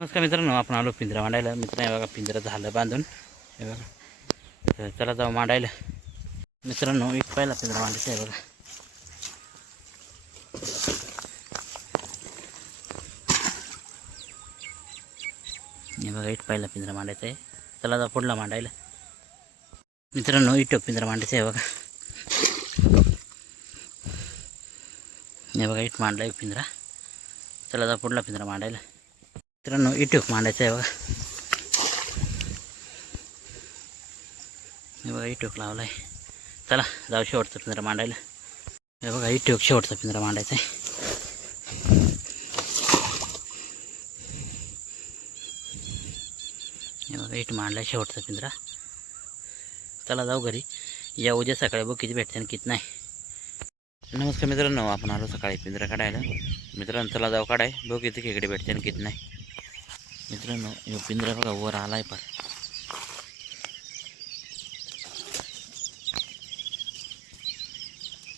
नमस्कार मित्रांनो, आपण आलो पिंजरा मांडायला. मित्र हे बघा, पिंजरा झालं बांधून. हे बघा, तर चला जाऊ मांडायला. मित्रांनो, एक पहिला पिंजरा मांडायचा आहे बघा. हे बघा, एक पहिला पिंजरा मांडायचा आहे. चला जाऊ पुढला मांडायला. मित्रांनो, इटो पिंजरा मांडायचा आहे बघा. हे बघा, इट मांडला एक पिंजरा. चला जाऊ पुढला पिंजरा मांडायला. मित्रांनो, इटोक मांडायचा आहे बघा. हे बघा, इटोक लावला आहे. चला जाऊ शेवटचा पिंजरा मांडायला. हे बघा, इटोक शेवटचा पिंजरा मांडायचा आहे. हे बघा, इट मांडला शेवटचा पिंजरा. चला जाऊ घरी. या उद्या सकाळी बघ किती भेटते आणि किती नाही. नमस्कार मित्रांनो, आपण आलो सकाळी पिंजरा काढायला. मित्रांनो, चला जाऊ काढाय, बघ किती खेकडे भेटते आणि किती नाही. मित्रांनो, हे पिंजरा बघा वर आलाय पण.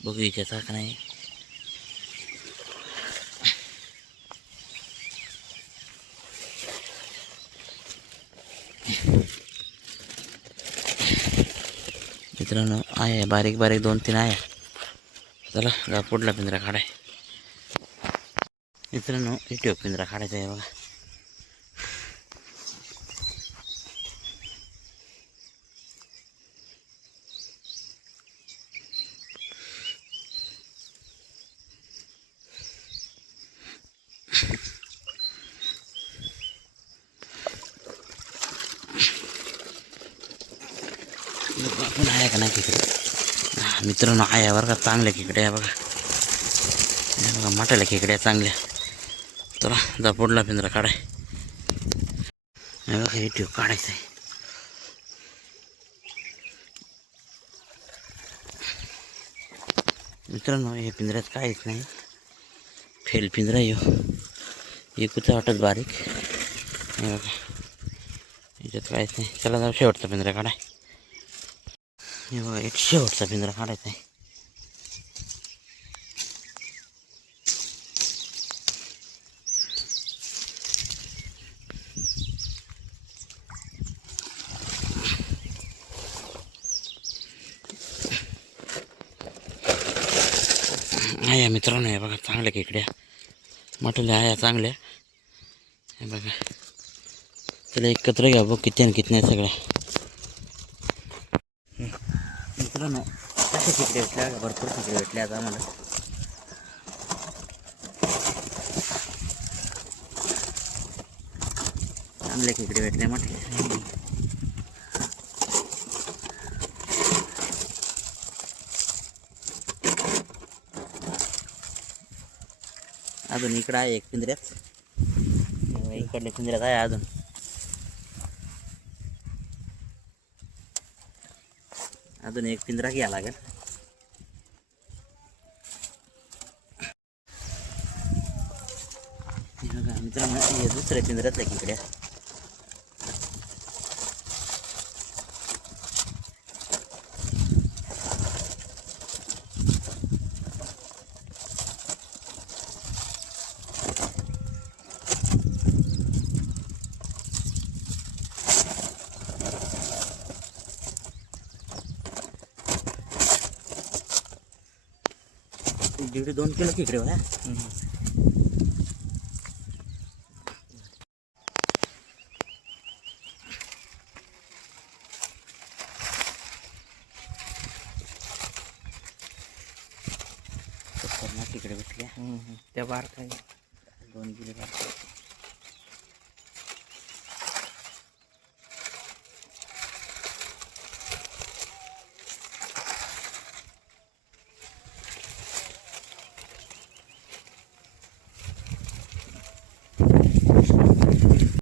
बघू इच्छाचा का नाही. मित्रांनो, आहे बारीक बारीक 2-3 आहे. चला जा पुढला पिंजरा काढाय. मित्रांनो, इटो पिंजरा काढायचा आहे बघा. आपण आहे का नाही खेकडे. मित्रांनो, आहे बरं का, चांगल्या खेकडे आहे बघा. हे बघा, मोठ्याल्या खेकड्या चांगल्या. चला जा पुढला पिंजरा काढाय. हे बघा, हे ठेव काढायचं आहे. मित्रांनो, हे पिंजऱ्यात काहीच नाही, फेल पिंजरा येऊ एकूच वाटत बारीक. हे बघा, याच्यात काहीच नाही. चला जाऊ शेवटचा पिंजरा काढाय. हे बघा, एक शेवटचा पिंजरा काढायचा आहे. आहे मित्रांनो, हे बघा, चांगल्या खेकड्या मोठ्या आहे, चांगल्या. हे बघा, त्याला एकत्र घ्या बघ किती आणि किती नाही सगळ्या. मित्रांनो, अशा खेकडे भेटल्या, भरपूर खेकडे भेटल्या आता आम्हाला. चांगले खेकडे भेटले मोठे. अजून इकडं आहे एक पिंजऱ्यात. इकडल्या पिंजऱ्यात आहे अजून. अजून एक पिंजरा घ्या लागेल. मित्रांनो, हे दुसऱ्या पिंजऱ्यातल्या खेकड्या. दीड 2 किलो खेकडे होत्या. खेकडे भेटल्या. त्या बारकाई 2 किलो.